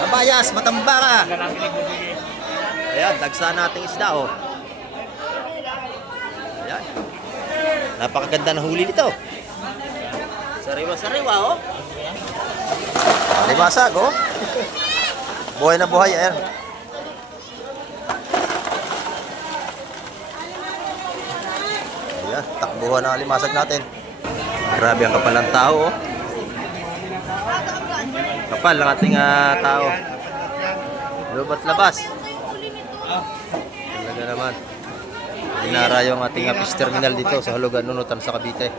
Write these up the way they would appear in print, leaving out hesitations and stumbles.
Kabayas, Matambaka. Ayan, dagsa nating isda, oh. Ayan. Napakaganda na huli nito. Sariwa-sariwa, oh. Limasag, oh. Buhay na buhay, ayan. Ayan, takbuhan na limasag natin. Grabe ang kapal ng tao, oh. Kapal ang ating tao. Lubat labas. Talaga naman. Dinarayo ang ating fish terminal dito sa Hulugan, Nunutan sa Cavite.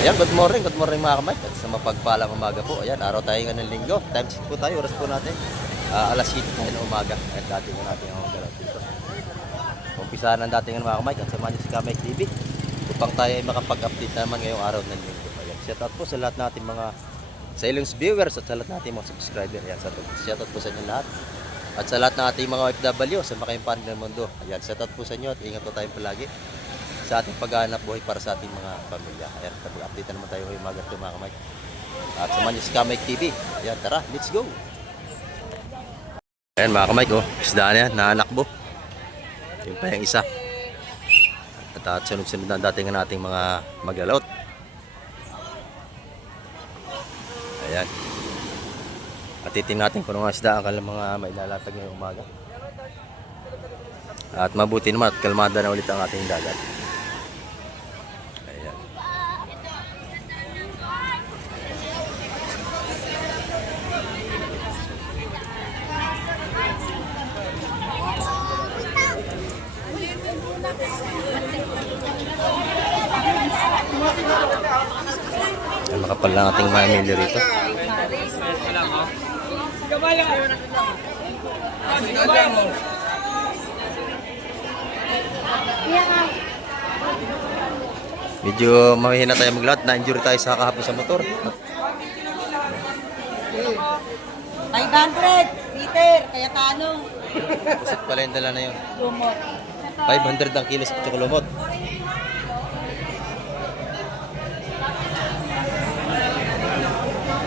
Ayan, good morning mga kamay. At sa mapagpalang umaga po. Ayan, araw tayo ng linggo. Time check po tayo, oras po natin. Alas 7 ng umaga. Ayan, dating natin ang galaw dito. Umpisahan ng dating mga kamay at samahan niyo si Kamay TV upang tayo ay makapag-update naman ngayong araw ng linggo. Ayan, shout out po sa lahat natin mga silence viewers at sa lahat natin mga subscriber. Ayan, shout out po sa inyo lahat. At sa lahat ng ating mga OFW sa makaimpanig ng mundo. Ayan, shout out po sa inyo at ingat po tayong palagi sa ating paghahanap buhay para sa ating mga pamilya. Ayan, update na naman tayo ngayong umaga ito mga kamay. At samahan niyo si Kamay TV. Ayan, tara, let's go! Ayan mga kamay, oh, isda na yan, naanakbo. Yung pa yung isa. At sunod-sunod na dating nating mga magalot. Ayan. At titin natin kung mga isda ang kalang mga mailalatag ngayong umaga. At mabuti naman at kalmada na ulit ang ating dagat. Ayan. Ayan, makapal lang ating mamili rito. Medyo mahina tayo maglawat. Na-injury tayo sa kahapon sa motor. 500 Peter, kaya tanong. Pusit pala yung dala na yun. Lumot. 500 ang kilos sa kulumot.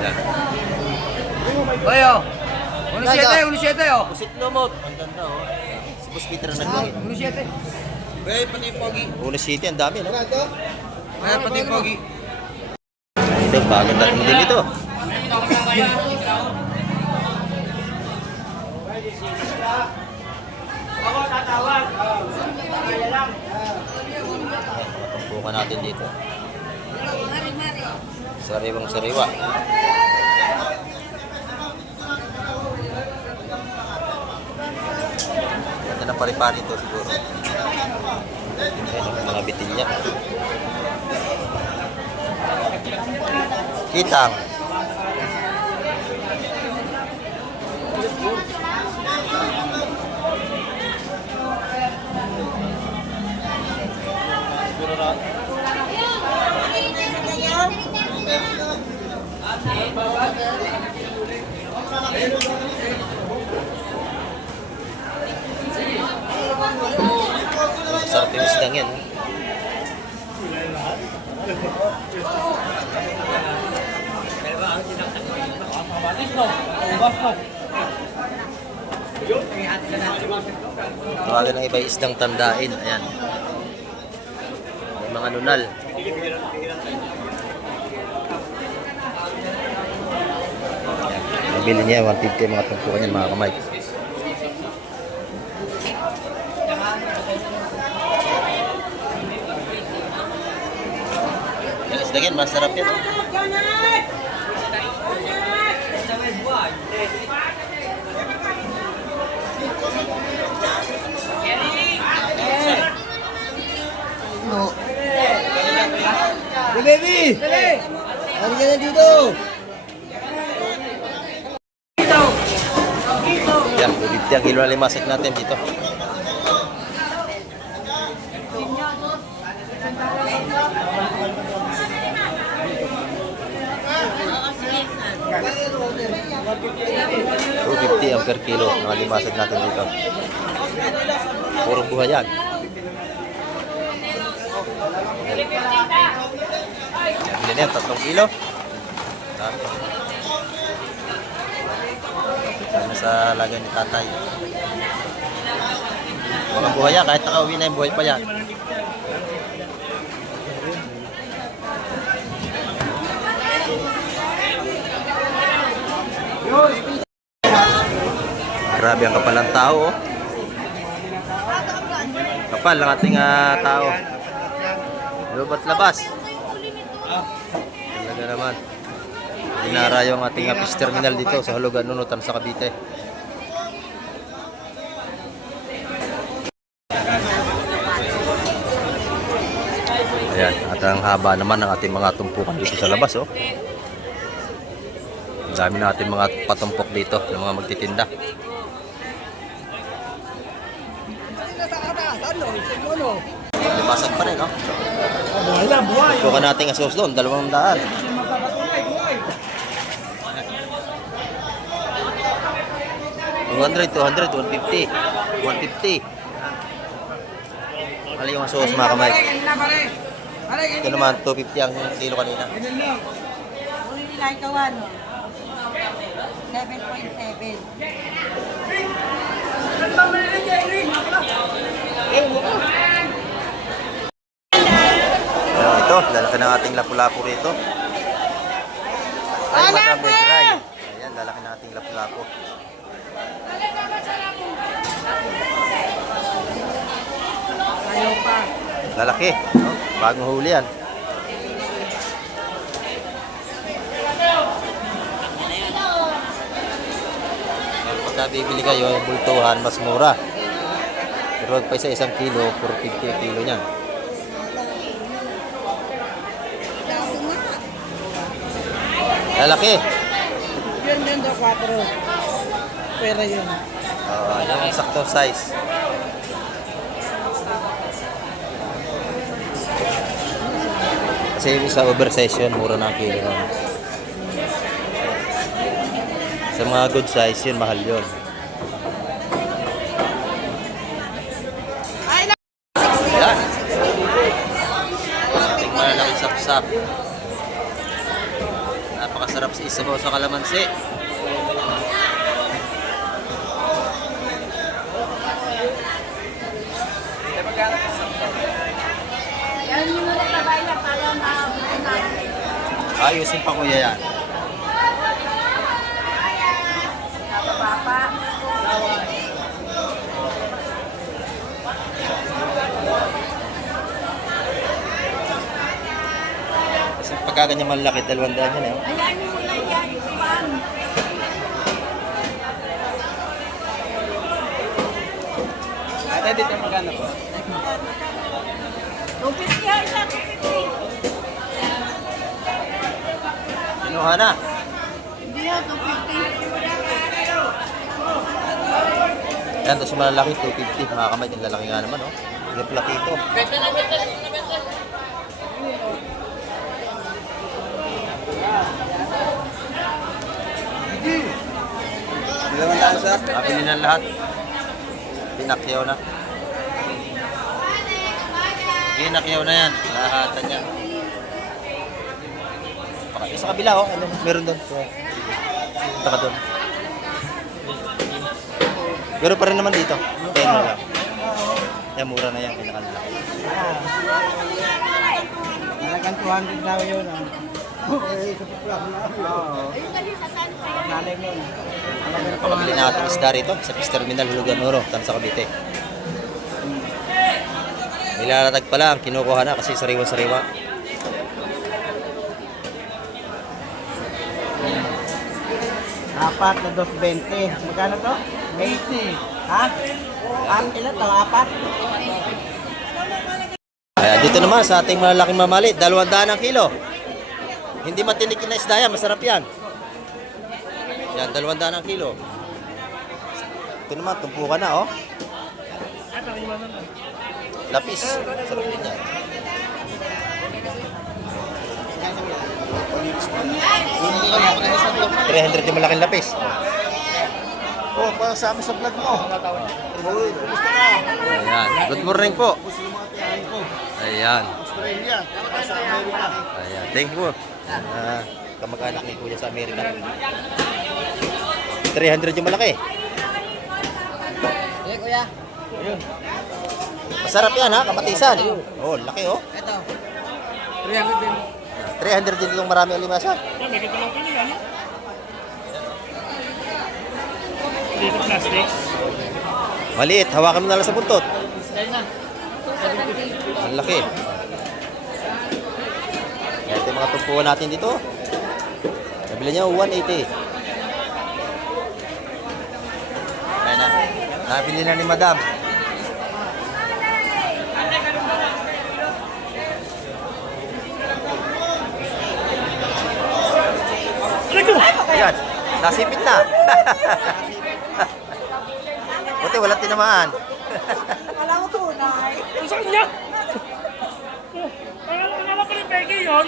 Yan. Bayo. 1.7, 1.7 oh. Pusit lumot. Ang ganda, oh. Si Boss Peter ang nagawin. 1.7. Bayo pati yung pogi. Una City, ang dami, no? Bayo pati yung pogi. Ito, bagong dating din ito. Tumpukan natin dito. Sariwang sariwa. Ganda ng pari-pari ito siguro. Ayan, mga bitilya. Kitang. Sarap yung isdang yan. Tawagan ng iba isdang tandain. Ayan. May mga nunal. Nabili niya 150 mga tumpukan niyan mga kamay. Yung isdang yan, masarap yan. Hey baby! Ano ka na dito? Yan, 250 ang kilo na limasik natin dito. 250 ang per kilo ng limasag natin dito. Puro buhay yan. Yan yan, 3 kilo. Dami. Dami sa lagan ni tatay. Mga buhay yan, kahit nakauwi na yung buhay pa yan. Grabe ang kapal ng tao, oh. Kapal ang ating tao. Lubat labas. Talaga naman. Dinarayo ang ating fish terminal dito sa Hulugan, Nunutan sa Cavite. Ayan, at ang haba naman ng ating mga tumpukan dito sa labas, oh. Ang dami natin mga patumpok dito ng mga magtitinda. Limasag pa rin, no? Buhay na, buhay. Tumpukan natin ang sauce doon, 200. 200, 200, 150, 150. Ano yung sauce mga kamay? Ito naman, 250 ang kilo kanina. Uli nila ikaw ano? 7.7. Ito, lalaki ng ating lapu-lapu rito. Ay, madami dry. Ayan, lalaki ng ating lapu-lapu. Ayaw pa. Lalaki, no? Bagong huli yan. Pagka bibili kayo, bultuhan, mas mura. Pero pag pa isa 1 kilo, 450 ang kilo niyan. Lalaki. Yun yun daw 4. Pera yun. Yung saktong size. Kasi yung isa oversize yun, mura na ang kilo nun. Sa mga good size yun, mahal yun. Yan. Ating malalaking sapsap. Napakasarap sa isabaw sa kalamansi. Yan yung mga tabay na para Ayusin pa kuya yan. Papa. Kasi pagka ganyan malaki, 200 yan eh. Ayan yung muna yan. Pan. Ate, dito magkano po? 250 yan siya. 250. Kinuha na. Hindi yan, 250. Yan, tapos yung malalaki, 250. Mga kamay, yung lalaki nga naman, oh. Yung platito. Dalawang daan sa? Nakapili na lahat. Pinakyaw na. Pinakyaw na yan. Lahatan yan. Yung sa kabila, oh. Ano, meron doon. Punta ka doon. Pero pa rin naman dito. Kaya na lang. Yan, mura na yan. Pinakalala. Talagang 200 na yun. Pakabili na ating isda rito sa Fish Terminal Hulugan, Nunutan sa Cavite. Nilalatag pa lang, kinukuha na kasi sariwa-sariwa. Apat na 220. Magkano to? 80. Ha? Ilan to? Apat? Ayan, dito naman sa ating malalaking mamalit, 200 ang kilo. Hindi matinikin na isda yan, masarap yan. Yan, 200 ang kilo. Ito naman, tumpukan na, oh. Lapis. Sarap din yan. 300 yung malaking lapis. Oh, para sa amin sa vlog mo. Uy, kumusta ka? Ayan. Good morning po. Gusto yung mga tiyahin ko. Ayan. Australia, sa Amerika. Ayan. Thank you po. Kamag-anak ni Kuya sa Amerika. 300 yung malaki. Eh, kuya. Masarap yan ha, kapatisan. Oh, laki oh. Ito. 300 din. 300 din itong marami alimasa. Dito plastic. Maliit, hawakan mo na lang sa buntot. Dahil na. Ang laki. Yan ito yung mga tugpuan natin dito. Nabili niya 180. Ayan na. Nabili na ni Madam. Ayan, nasipit na. Buti walang tinamaan. Alam mo tunay. Ang sakit niya! Akala ko ni Peggy yun.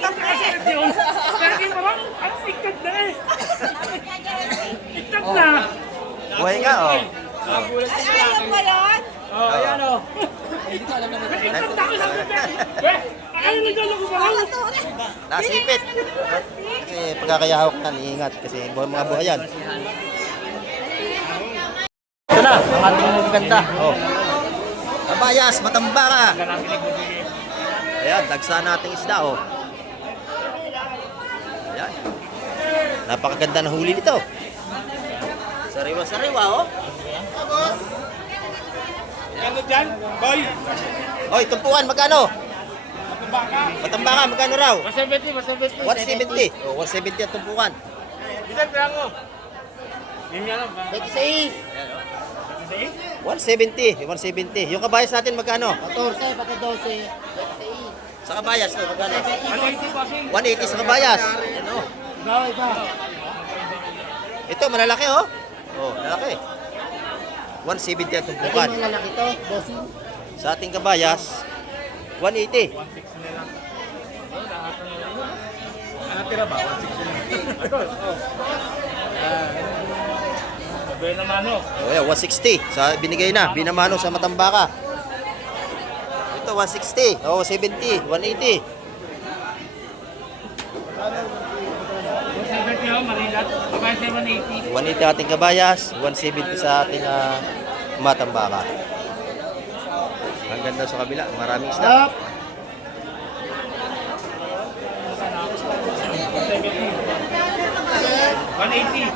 Nakasakit yun. Peggy parang, iktad na eh. Iktad na. Buhay nga oh. Ay, alam mo yun? Oh, ayan o. Iktad na ako sabi ni Peggy. Weh, akala naglalako ba lang? Nasipit. Kasi pagkakayahawak na, iingat kasi mga buhayan. Ito na, ang ating magaganda. Oh. Kabayas, matambaka. Ayan, dagsa nating isda oh. Ayan. Napakaganda ng huli nito. Sariwa-sariwa oh. Ano dyan? Boy! Oy, tumpuan, magkano? Matambaka, magkano raw? 170. 170. Oh, 170 ang tumpukan. Bisan lang ko. Yun nga lang ba? 170, 170. Yung kabayas natin magkano? 14, pati 12. Sa kabayas to, magkano? Ano ito kasi? 180 sa kabayas. Yan oh. Ikaw. Ito, malalaki oh. Oh, lalaki. 170 ang tumpukan. lalaki to, bossing. Sa ating kabayas, 180. Natira ba? 160 Ito. Sabi naman o. Oh, yeah, 160. Sa binigay na, binamano sa matambaka. Ito 160. Oh, 70, 180. 170 o, Marilat. Kapag sa 180. 180 ating kabayas, 170 sa ating matambaka. Ang ganda sa kabila, maraming isda. 180.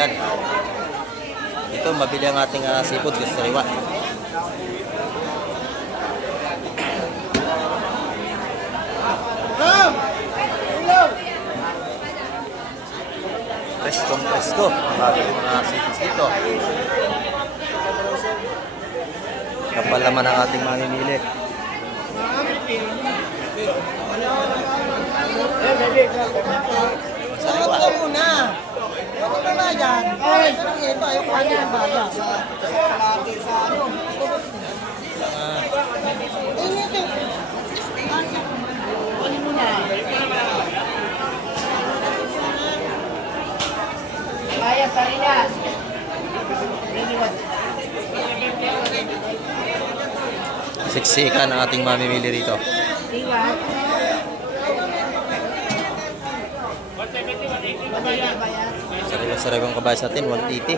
Ayan. Ito, mabili ang ating seafood kasi sariwa. Presko. Marami mga seafoods dito. Kapal naman ang ating mamimili. Sariwa. Ano ba ba yan? Ay, ito, ayaw ko yan. Kaya, Sarinas. Siksikan ang ating mamimili rito. Iwan. Sariwang kabayas natin, 180.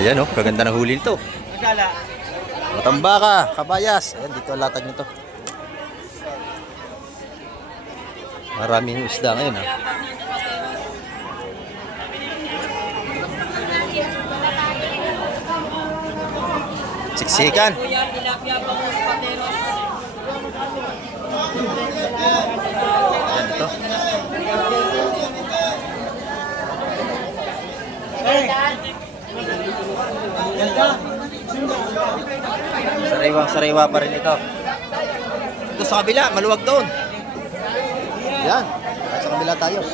Ayan oh, kaganda ng huli nito. Matambaka, kabayas. Ayan, dito ang latag nito. Maraming isda ngayon ha. Siksikan. Ayan ito. Sariwang-sariwa pa rin ito. Ito sa kabila, maluwag doon. Yan. Sa kabila tayo.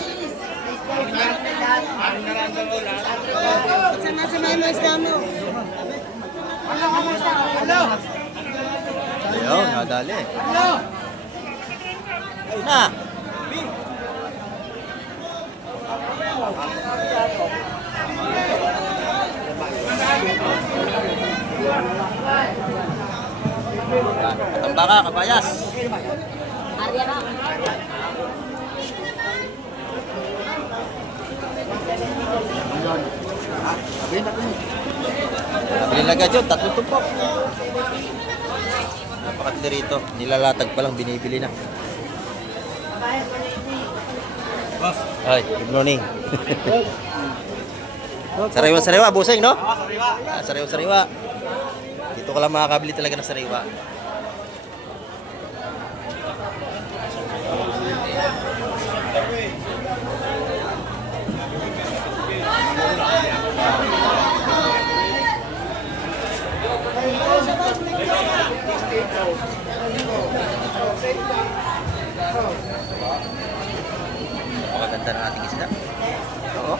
Sama-sama mo isda mo. Ayun, nadali. Na! Matamba ka, kabayas. Nabili na agad yun, 3 tumpok. Napakatili rito. Nilalatag pa lang, binibili na. Ay, good morning. Sariwa-sariwa, busing, no? Sariwa-sariwa. Dito ko lang makakabili talaga ng sariwa. Napakaganda ng ating isda. Oo.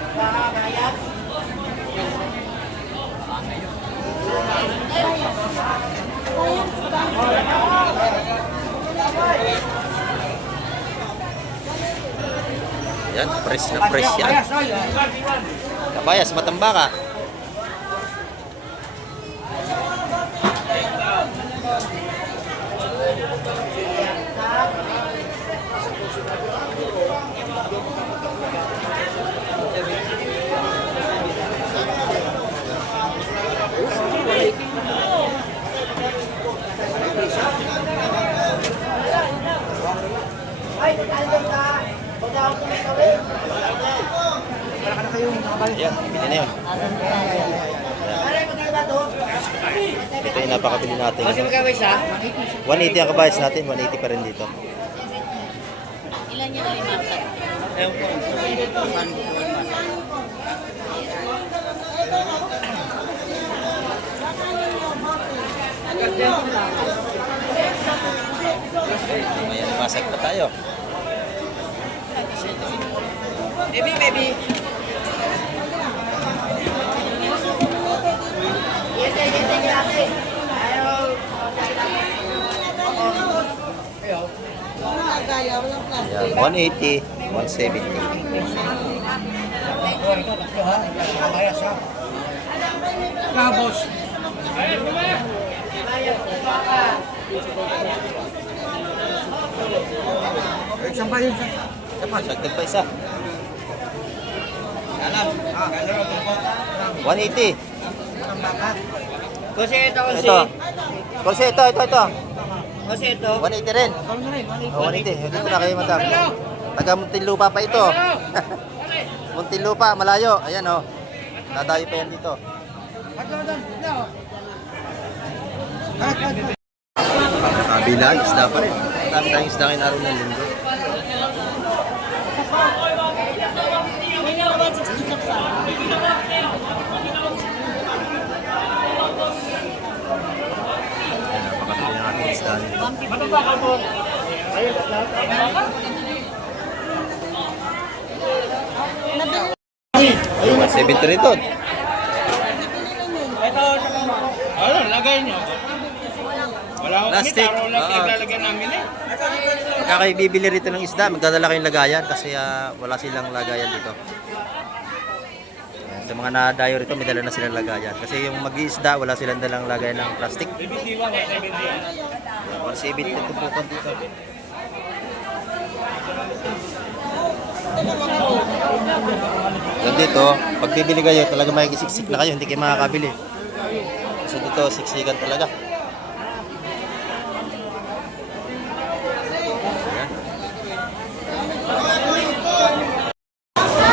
Yan, fresh na fresh yan. Kabayas, matamba ka. Ayan, bili na yun. Ito yung napakabili natin. 180 ang kabayas natin, 180 pa rin dito. Ilan yung imakat? May masag pa tayo. Baby. Ayan, 180, 170. Kabos. Isang pa yun. Sagdag pa isa. 180. Kasi ito, Ito. Kursi, ito. Kasi ito. 180 rin. Oh, 180. Dito na kayo, madam. Taga Muntinlupa pa ito. Muntinlupa, malayo. Ayan, oh. Nadayo pa yan dito. Bilag, isda pa rin. Dami tayong isda ngayon araw ng linggo. Napakatuli ng ating isda. Ayun, 170 rin ito. Ayun, lagay nyo. Wala akong Plastic. kita, roll lang Oo. ilalagyan namin eh. Pagka kayo bibili rito ng isda, magdadala kayong lagayan kasi wala silang lagayan dito. Sa mga nadayo rito, may dala na silang lagayan. Kasi yung mag-iisda, wala silang dalang lagayan ng plastic. 71, 170 ito po dito. Yan dito, pag bibili kayo, talaga makikisiksik na kayo, hindi kayo makakabili. Kasi dito, siksikan talaga.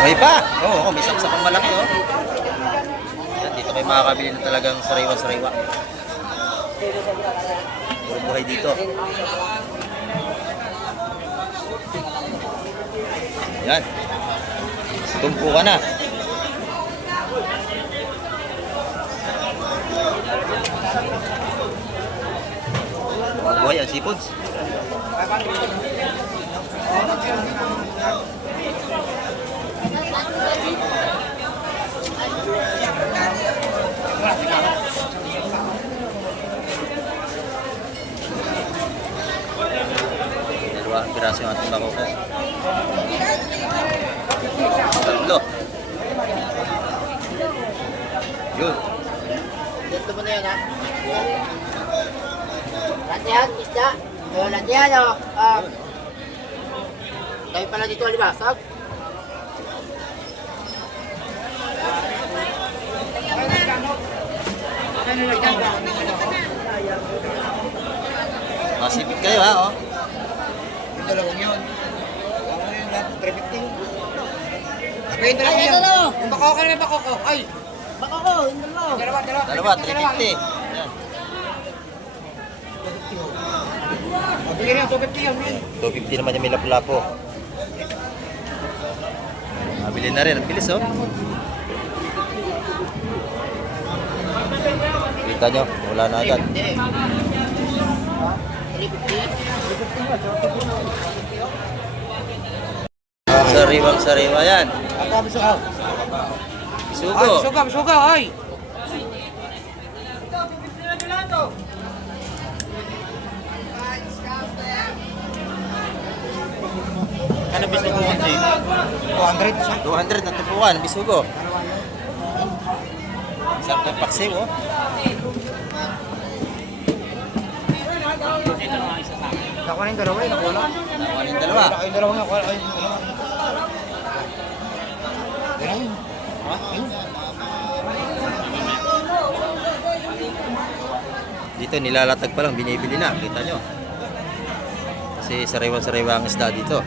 May pa! Oo, may saksakang malaki, oh. Yan, dito kayo makakabili na talagang sariwa-sariwa. Puro buhay dito. Yan. Tumpo ka na. Buhay ang seafoods. Bangoko. Tatlo. Yun. Dito mo na yan, ha? Lahat yan, isda. Lahat yan, oh. Tayo pala dito, alibasag. Masipit kayo ha, oh. Yung dalawang yun. Ano yun lahat? 350 yun. Ako yung Ay, dalawang ito yun. na. Yung bakoko na bakoko. Ay! Bakoko, hindi mo. Dalawa. Dalawa, 350. Yan. Bigyan niya, 250 yun. 250 naman yung may lapu-lapo. Mabili na rin. Ang bilis, oh. Kita nyo, wala na agad. Sariwang-sariwa yan. Ang kami sa Isugo. Suga, ay! Ano bis na buwan sa'yo? 200 sa? 200 na tupuan, bisugo. Sarap ng paksiw, oh. Nakuha na yung dalawa, nakuha na. Nakuha ng dalawa. Nakuha yung dalawa, nakuha na yung dalawa. Ayun. Dito nilalatag pa lang, binibili na. Kita nyo. Kasi sariwa-sariwa ang isda dito.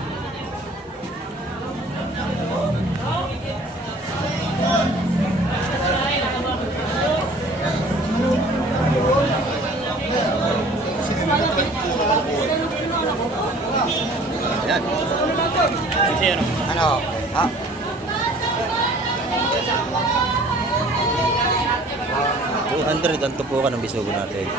Yan. Ano? Ha? 200 ang tupukan ng bisugo natin.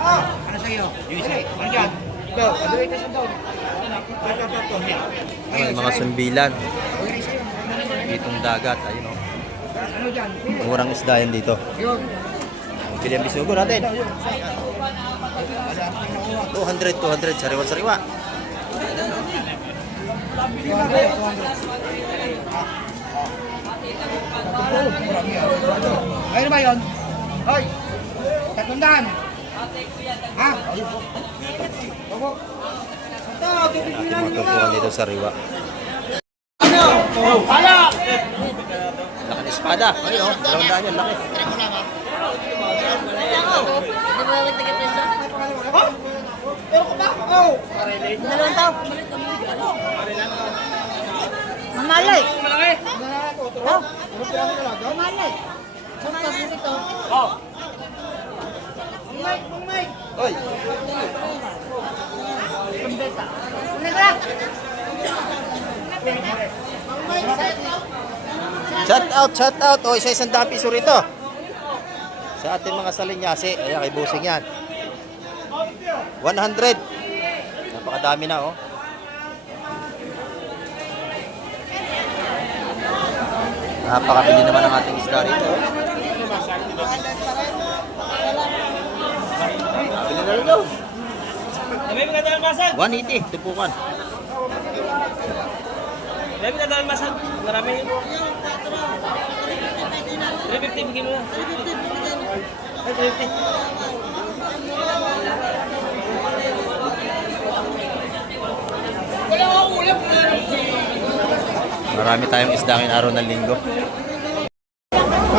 Ano sa'yo? Ano dyan? Ito, kaduloy ka sa doon. May mga sumbilan. Ditong dagat, ayun, oh. Ano dyan? Murang isda yan dito. Yun. Pili ang bisugo natin. 200, sariwa-sariwa. Ayun ba yun? Hoy! 300! Ha? Ating mga tupukan dito sa riwa. Laki ng espada. Ayun, oh. 200 yan, laki. Dalawang tao. Mamalay. Oh, mamalay. Sunta dito. Oy! Shout out. O, isa-isang daan piso rito. Sa ating mga salinyasi. Ayan, kay Busing yan. 100. Napakadami na, oh. Napakabili naman ang ating isda rito. Bili na rin, oh. 180, tupukan. Dami ka dahil masag. Marami yun. 350 bigyan mo na. 350. Marami tayong isda ngayong araw ng linggo.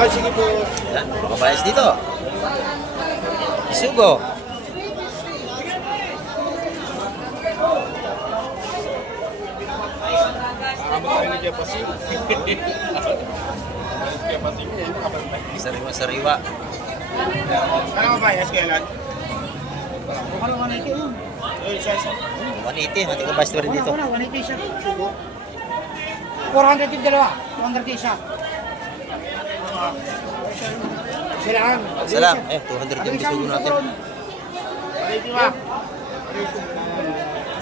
Sige po. Yan, makabayas dito. Isugo. Sariwa-sariwa. Ano ba bayas kailan? 180, mati ka bayas pa rin dito. 180 siya. 400 yung dalawa. 200 isa. Silaan. Salam. 200 yung bisugo natin.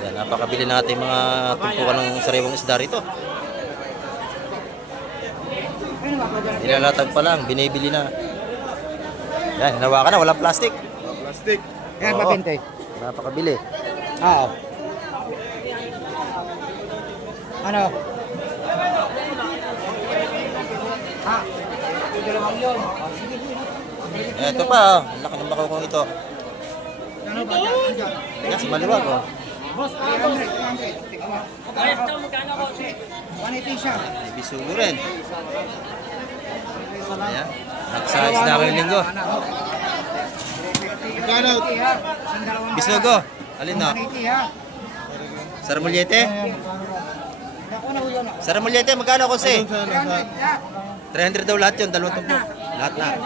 Yan, napakabili natin mga tumpukan ng sariwang isda rito. Nilalatag pa lang, binibili na. Yan, hinawakan na, walang plastic. Plastic. Yan, Oo. mapinte. Napakabili. Oo. Ano? Ha? Yung dalawang yun. Oh, sige. Ito pa, oh. Ang laki ng bakokong ito. Yan, sa maluwag, oh. Boss, 300. Ayos daw, magkano ko? 180 siya. May bisugo rin. Ayan. Nagsayos na ako yung linggo. Magkano? Bisugo. Alin na? 180 ha. Saramulyete? Naku na yun. Saramulyete, magkano ko si? 300 ha. 300 daw lahat yun, 20. Lahat na.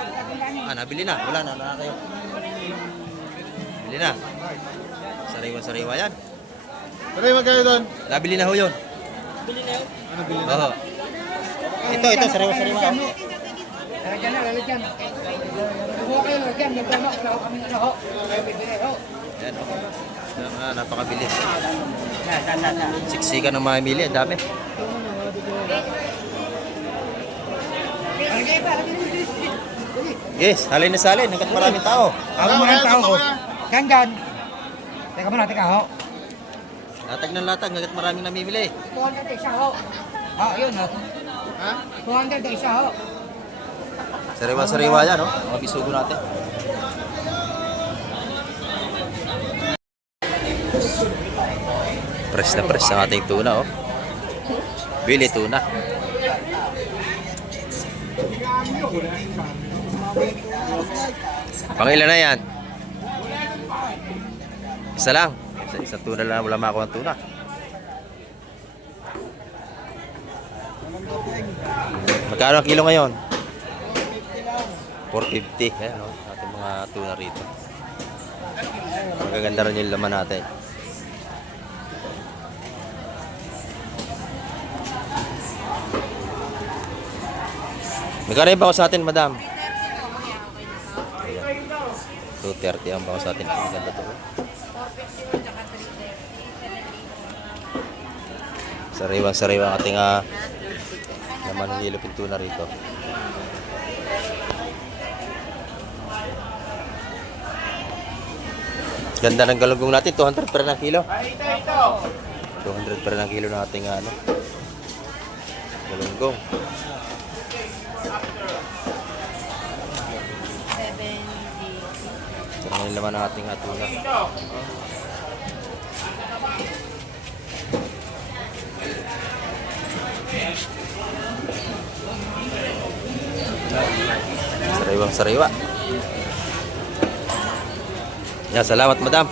Ah, nabili na. Wala na kayo. Bili na. Sariwa-sariwa yan. Pero magkano doon? Nabili na ho yun. Bili na yun. Oo. Ito, sariwa-sariwa. Lalagyan na, lalagyan. Huwag kayo lalagyan. Nagdama, wala ko kaming ano ho. Kaya bibili ho. Yan, oh. Napakabilis. Na. Siksikan ng mamimili. Ang dami. Lalagyan pa, lalagyan. Yes, halin na salin. Hanggat maraming tao. Ako mo ng tao ko. Gangan. Teka muna, teka ho. Latag ng latag. Hanggat maraming namimili. 200 isa ho. Ah, yun ho. Ha? 200 isa ho. Sariwa-sariwa yan, oh. Mga bisugo natin. Press na press ang ating tuna, oh. Bili tuna. Pangilan na yan? Isa lang. Isang tuna lang, wala makuha ng tuna. Magkano ang kilo ngayon? 450. Ayan, oh, ating mga tuna rito. Magaganda rin yung laman natin. Magkano yung bako sa atin, madam? 230 ang bako sa atin. Ang ganda to. Sariwang-sariwa ang ating laman ng yellow tuna rito. Ganda ng galunggong natin, 200 pa rin ang kilo. 200 pa rin ang kilo ng ating galunggong. Ito naman yung laman ng ating tuna. Sariwang-sariwa. Yan, salamat madam.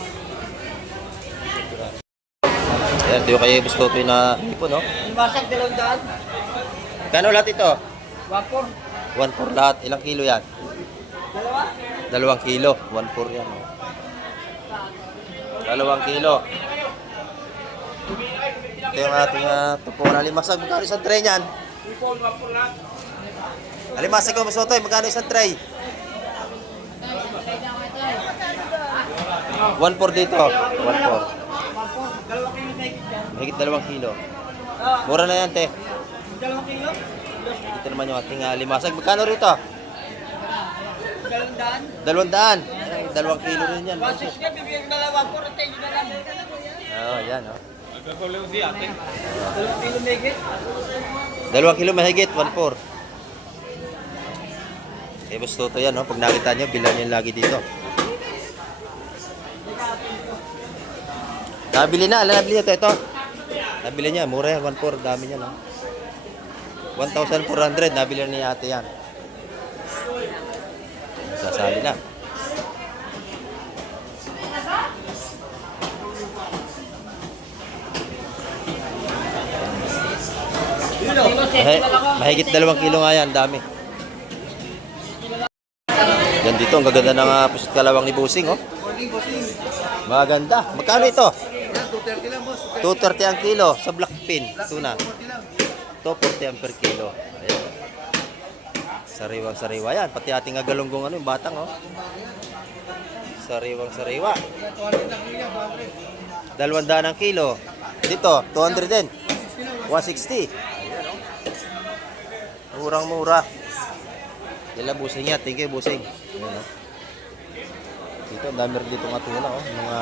Ayan, ito yung kay Bustotoy na hipon, no? Basag 200. Kano lahat ito? Wapor. 1-4 lahat. Ilang kilo yan? 2 kilo. 1-4 yan. 2 kilo. Ito yung ating tupo na limasag. Magkano isang tray niyan? Alimasag ko, Bustotoy. Magkano isang tray? 1-4 dito. 1-4. Higit 2 kilo. Mura na yan, te. 2 kilo? Dito naman yung ating limasag. Magkano rito? 200. 200. 2 kilo rin yan. Basis ka, bibigyan ko na lang wapor at tayo na lang. Oo, yan, oh. 2 kilo megit. 2 kilo mahigit, 1-4. Eh, Bustotoy yan, no? Pag nakita nyo, bilan nyo lagi dito. Nabili na, nabili nyo ito. Nabili niya, mura yan, 1-4, dami niya, no? 1,400, nabili ni ate yan. Sasali na. Mahigit 2 kilo nga yan, dami. Yan dito, ang gaganda ng pusit kalawang ni Busing, oh. Maganda. Magkano ito? 230 lang, boss. 230 ang kilo sa black pin, tuna. 240 ang per kilo. Ayan. Sariwang-sariwa yan. Pati ating galunggong yung batang, oh. Sariwang-sariwa. 200 ang kilo. Dito, 200 din. 160. Ayan, oh. Murang-mura. Kila Busing yan. Thank you, Busing. Ayan, oh. Dito, ang dami rin dito nga tuna, oh. Mga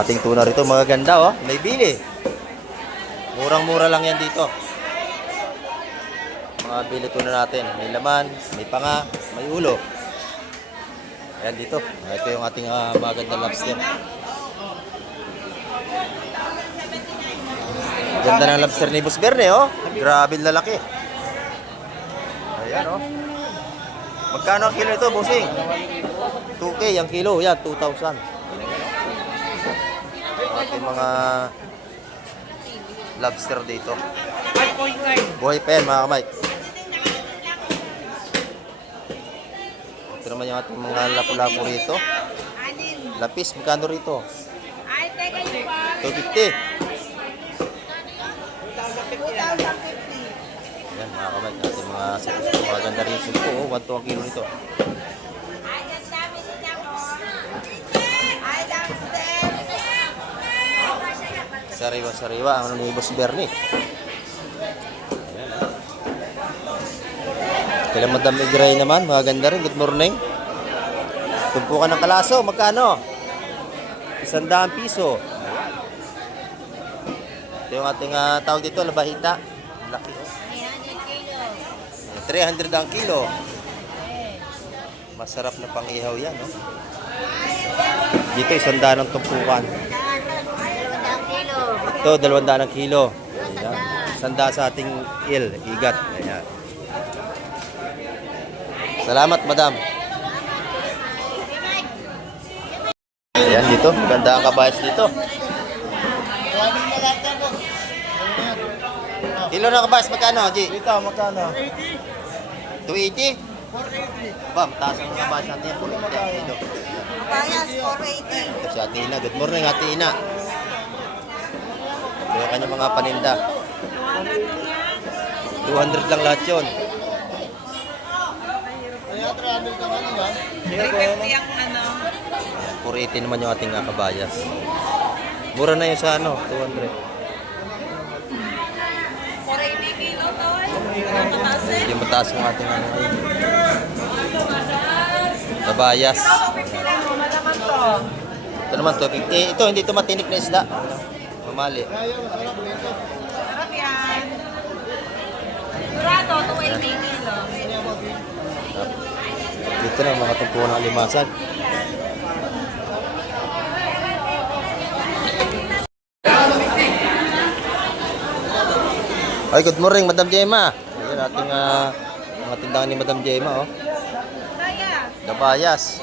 ating tuna rito, mga ganda, oh. May bili. Murang-mura lang yan dito. Mga bili tuna natin. May laman, may panga, may ulo. Ayan dito. Ito yung ating maganda lobster. Ganda ng lobster ni Boss Berne, oh. Grabe lalaki. Ayan, oh. Magkano ang kilo ito, bossing? 2K ang kilo. Yan, 2,000. Ating mga lobster dito. 5.9. Buhay pa yan, mga kamay. Ito naman yung ating mga lapu-lapu rito. Lapis, magkano rito? 250. Yan, mga kamay. Ating mga sumpo. Maganda rin yung sumpo. 1 kilo nito. Sariwa-sariwa. Ano ni Boss Bernie? Kailan Madam Igray naman, maganda rin. Good morning. Tumpukan ng kalaso, magkano? 100 piso. Ito yung ating tawag dito, labahita. Laki, oh. 300 ang kilo. Masarap na pang-ihaw yan, no? Dito, 100 ang tumpukan. Ito, 200 ang kilo. Ayan. 100 sa ating igat. Ayan. Salamat, madam. Ayan dito, maganda ang kabayas dito. Kilo na kabayas, magkano, G? Dito, magkano? 280? 480. Ba, mataas ang kabayas natin. Kilo. Kabayas, 480. Ito si Ate Ina. Good morning, Ate Ina. Ito yung kanyang mga paninda. 200 lang lahat yun. Kaya 300 naman yan. 350 ang ano. 480 naman yung ating kabayas. Mura na yun sa ano, 200. 480 kilo to eh. Mataas eh. Yung mataas yung ating ano ngayon. Kabayas. Malaman to. Ito naman 250. Ito, hindi ito matinik na isda. Mamali. Sarap yan. Durado, 280 kilo. Dito na mga tumpuan ng alimasan. Ay, good morning, Madam Gemma. Ayan ating mga tindahan ni Madam Gemma, oh. Kabayas.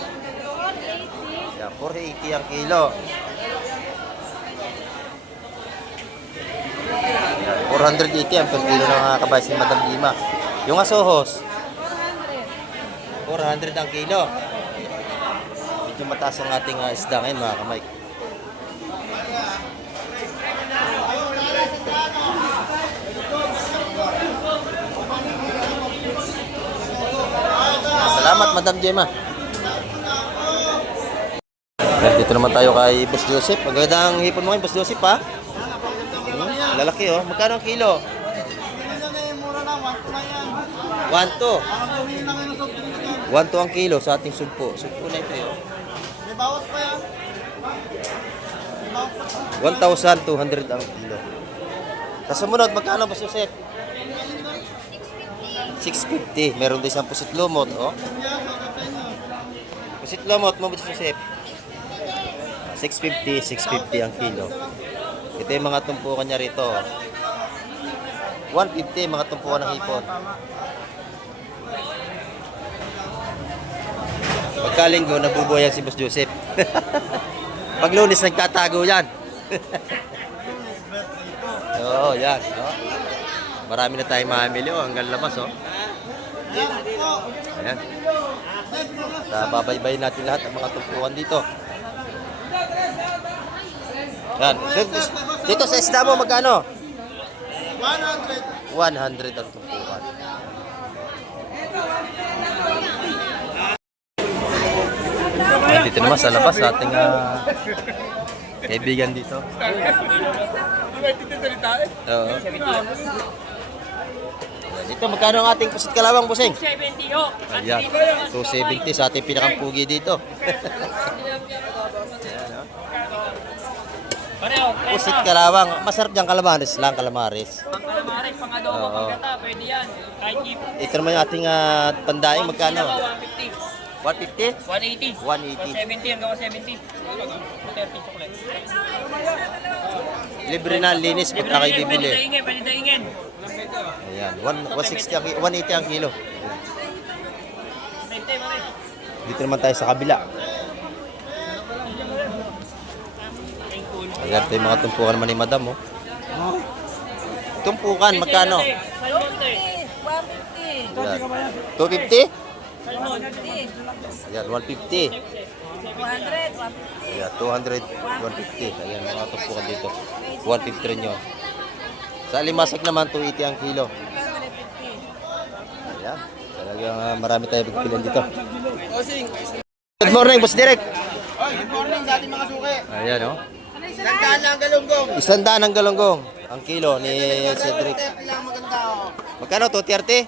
Yan, 480 ang kilo. Yan, 480 ang per kilo ng kabayas ni Madam Gemma. Yung asohos, 400 ang kilo. Medyo mataas ang ating isda ngayon, mga kamay. Salamat, Madam Gemma. Dito naman tayo kay Boss Joseph. Magandang hipon mo kay Boss Joseph, ha? Lalaki, oh. Magkano ang kilo? 1-2. 1-2 ang kilo sa ating sumpo. Sumpo na ito, oh. May bawas pa yan. 1,200 ang kilo. Sa sumunod, magkano, Boss Joseph? 650. Meron din isang pusit lumot, oh. Pusit lumot mo, Boss Joseph. 650 ang kilo. Ito yung mga tumpukan niya rito. 150 mga tumpukan ng hipon. Pagkalinggo, nabubuhay yan si Boss Joseph. Pag Lunes, nagtatago yan. Oo, yan. Oh. Marami na tayong mamili, oh. Hanggang labas, oh. Ayan. Babaybay natin lahat ang mga tumpukan dito. Yan. Dito sa isda mo, magkano? 100 ang tumpukan. Dito naman sa labas sa ating kaibigan dito. Oo. Dito, magkano ang ating pusit kalawang, busing? 70 ho. Ayan, 270 sa ating pinakapugi dito. Pareho, Pusit kalawang. Masarap dyan calamares lang, calamares. Pang calamares, pang adobo, Oo. pang gata, pwede yan. Kahit cheap. Ito naman yung ating pandaing, magkano? 150. 150? 180. 180. 70 hanggang 170. 30 chocolate. Libre na, linis pagka kayo bibili. Pwede daingin, pwede daingin. Ayan, 160 ang, 180 ang kilo. 20, mare. Dito naman tayo sa kabila. Ayan, ito yung mga tumpukan naman ni Madam, oh. Tumpukan, magkano? Salmonte. 150. Ayan. 250? Salmonte. Ayan, 150. 200, 150. Ayan, 200, 150. Ayan, mga tumpukan dito. 150 rin yun. Sa limasag naman, 280 ang kilo. 250. Ayan, talagang marami tayo pagpilan dito. Good morning, Boss Direk. Good morning sa ating mga suki. Ayan, oh. Nagdaan lang galunggong. 100 ang galonggong. Ang kilo ni Cedric. 230 lang maganda oh. Magkano? 230?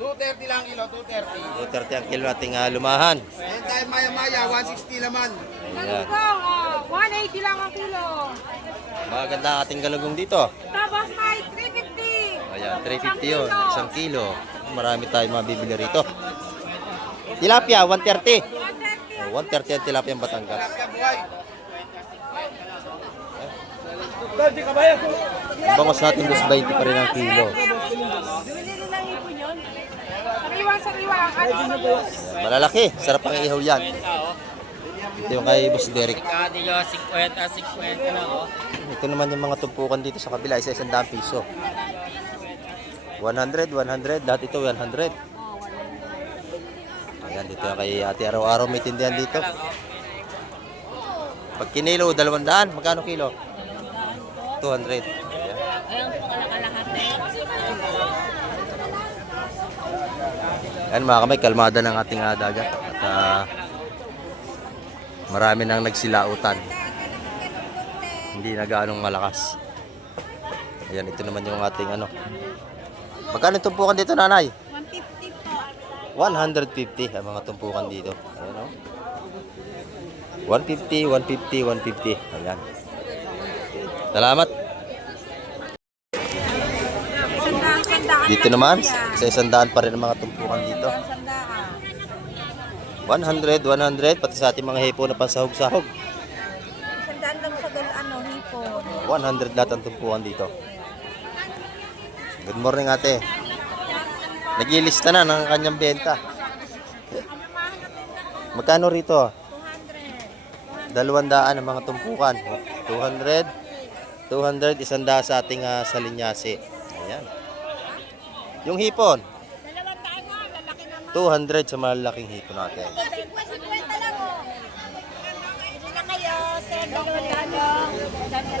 230 lang kilo, 230. 230 ang kilo nating lumahan. Ayan tayo maya-maya, 160 laman. Ayan. 180 lang ang kilo. Maganda ang ating galonggong dito. Tapos may 350. Ayan, 350 yun. Isang kilo. Marami tayong mabibili rito. Tilapia, 130. 130 ang tilapia ang Batangas. Kaya buhay. Ang bangos natin, 220 pa rin ang kilo. Bumili rin ng ipon yun. Sariwa. Ayan, malalaki. Sarap ang ihaw yan. Ito yung kay Boss Derek. Kadilo, 50 lang ho. Ito naman yung mga tumpukan dito sa kabila. Isa 100 piso. 100, 100. Lahat ito 100. Ayan, dito yung kay ate. Araw-araw may tindihan dito. Pag kinilo, 200. Magkano kilo? 200. Ayan. Ayan mga kamay, kalmada ng ating dagat. At marami nang nagsilautan. Hindi na gaanong malakas. Ayan, ito naman yung ating ano. Magkano yung tumpukan dito, nanay? 150 po. 150 ang mga tumpukan dito. Ayan, oh. 150, 150, 150. Ayan. Salamat. Dito naman, sa 100 pa rin ang mga tumpukan dito. 100, 100, pati sa ating mga hipo na pansahog-sahog. 100 lang sa hipon. 100 lahat ang tumpukan dito. Good morning, ate. Nagilista na ng kanyang benta. Magkano rito? 200 ang mga tumpukan. 200, 100 sa ating salinyasi. Ayan. Yung hipon, 200 sa malalaking hipon natin.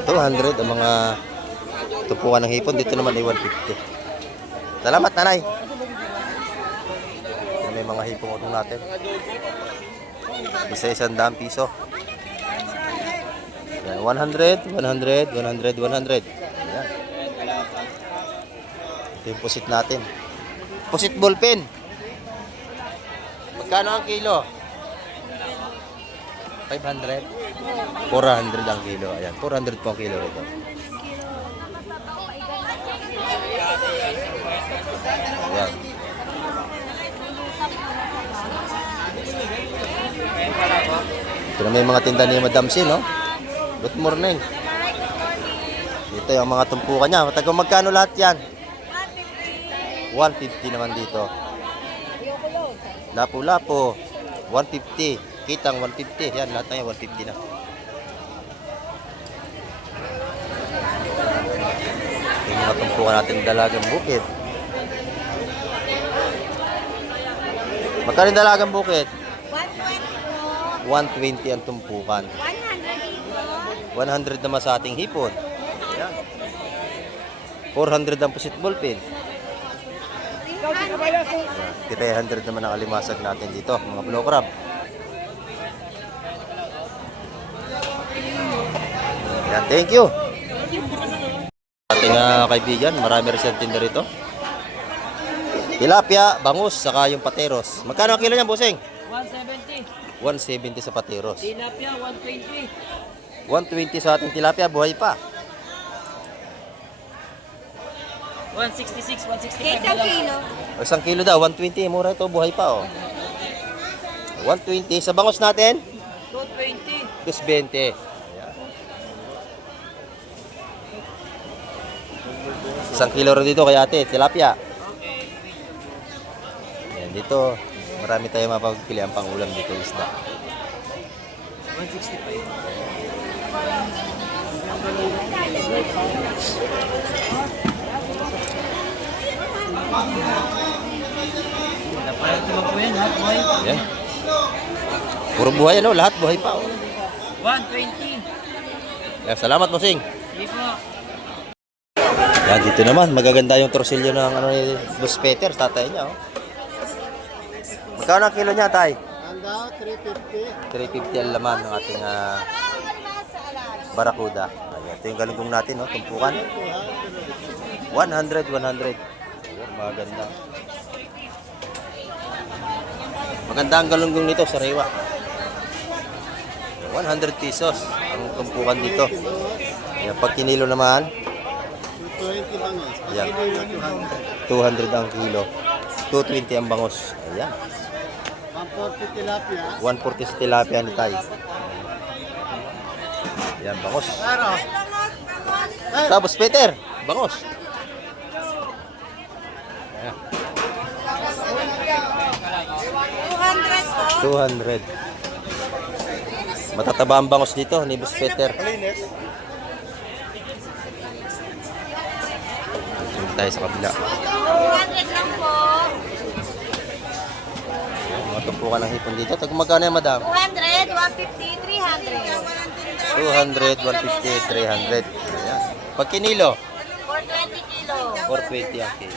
200 ang mga tumpukan ng hipon. Dito naman ay 150. Salamat, nanay. May mga hipong utong natin. Isa 100 piso. Yan, 100, 100, 100, 100. Yan. Ito yung pusit natin. Pusit ballpen. Magkano ang kilo? 500? 400 ang kilo. Ayan, 400 po ang kilo rito. Ayan. Ito na may mga tinda ni Madam Sin, no? Good morning. Dito yung mga tumpukan niya. Tagang magkano lahat yan? 150 naman dito. Lapo-lapo. 150. Kitang 150. Yan, lahat na yan 150 na. Yung mga tumpukan natin dalagang bukid. Magkano yung dalagang bukid? 120 ang tumpukan. 100 naman sa ating hipon. Ayan. 400 ang pusit ballpen. 300 naman ang alimasag natin dito, mga blue crab. Ayan, thank you. Ating kaibigan, marami rin siyang tinda rito. Tilapia, bangus, saka yung pateros. Magkano ang kilo niyan, bossing? 170. 170 sa pateros. Tilapia, 120. 120 sa ating tilapia, buhay pa. 166, 165. Isang kilo. O, 1 kilo daw, 120. Mura ito, buhay pa, oh. 120. Sa bangus natin? 220. 220. Isang kilo rin dito kay ate, tilapia. Yan, dito, marami tayong mapagpilian pang ulam dito, isda. 165. Napayag naman po yan, ha, boy? Yan. Puro buhay, ano? Lahat buhay pa, oh. 120. Yan, salamat, Mosing. Hindi po. Yan, dito naman, magaganda yung torsilyo ng ano ni Boss Peter, tatay niya, oh. Magkano ang kilo niya, tay? Handa, 350. 350 ang laman ng ating barakuda. Ayan, ito yung galunggong natin, no? Tumpukan. 100, 100. Ayan, maganda. Maganda ang galunggong nito, sariwa. 100 pesos ang tumpukan dito. Ayan, pag kinilo naman, 20 bangos. ayan, 200 ang kilo. 220 ang bangus. Ayan. 140 tilapia. 140 sa tilapia ni Tay. Ayan, bangus. Pero, Tapos, Peter, bangus. Ayan. 200. Matataba ang bangus dito ni Boss Peter. Dito tayo sa kabila. 200 lang po. Matumpukan ng hipon dito. Tag magkano yan, madam? 200, 150, 300. 200, 150, 300. Ayan. Pag kinilo, 420 kilo. 420 ang kilo.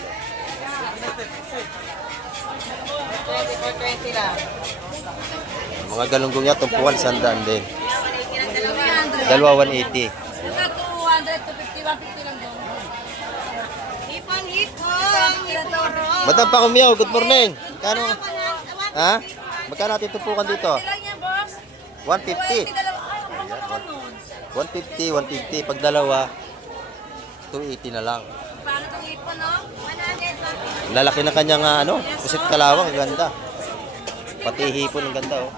420 lang. Mga galunggong niya, tumpukan, 100 din. Dalawa, 180. 200, 250, 150 lang doon. Hipon, hipon. Madam Pakumiyaw, good morning. Magkano? Ha? Magkano natin tumpukan dito? Ilan yan, boss? 150. 150, 150. Pag dalawa, 280 na lang. Paano itong hipon, no? 100, 150. Lalaki na kanyang ano, pusit kalawang, ang ganda. Pati hipon, ang ganda, oh.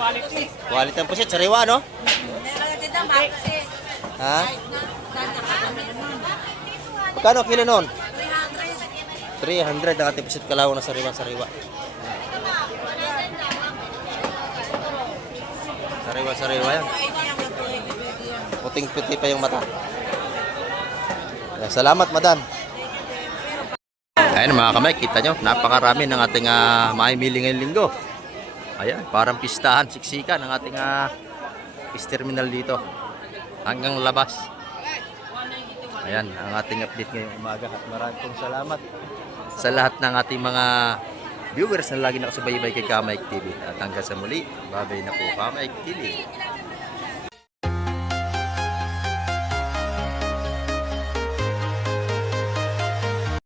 Quality. Quality ang pusit, sariwa, no? Meron natin ang kasi. Ha? Magkano kilo nun? 300 ang ating pusit kalawang na sariwa-sariwa. Sariwa-sariwa yan. Puting-puti pa yung mata. Salamat, madam. Ayan mga kamay, kita nyo, napakarami ng ating maimili ngayong linggo. Ayan, parang pistahan, siksikan ng ating fish terminal dito. Hanggang labas. Ayan, ang ating update ngayong umaga. At maraming pong salamat sa lahat ng ating mga viewers na lagi nakasubaybay kay Kamaik TV. At hanggang sa muli, babay na po Kamaik TV.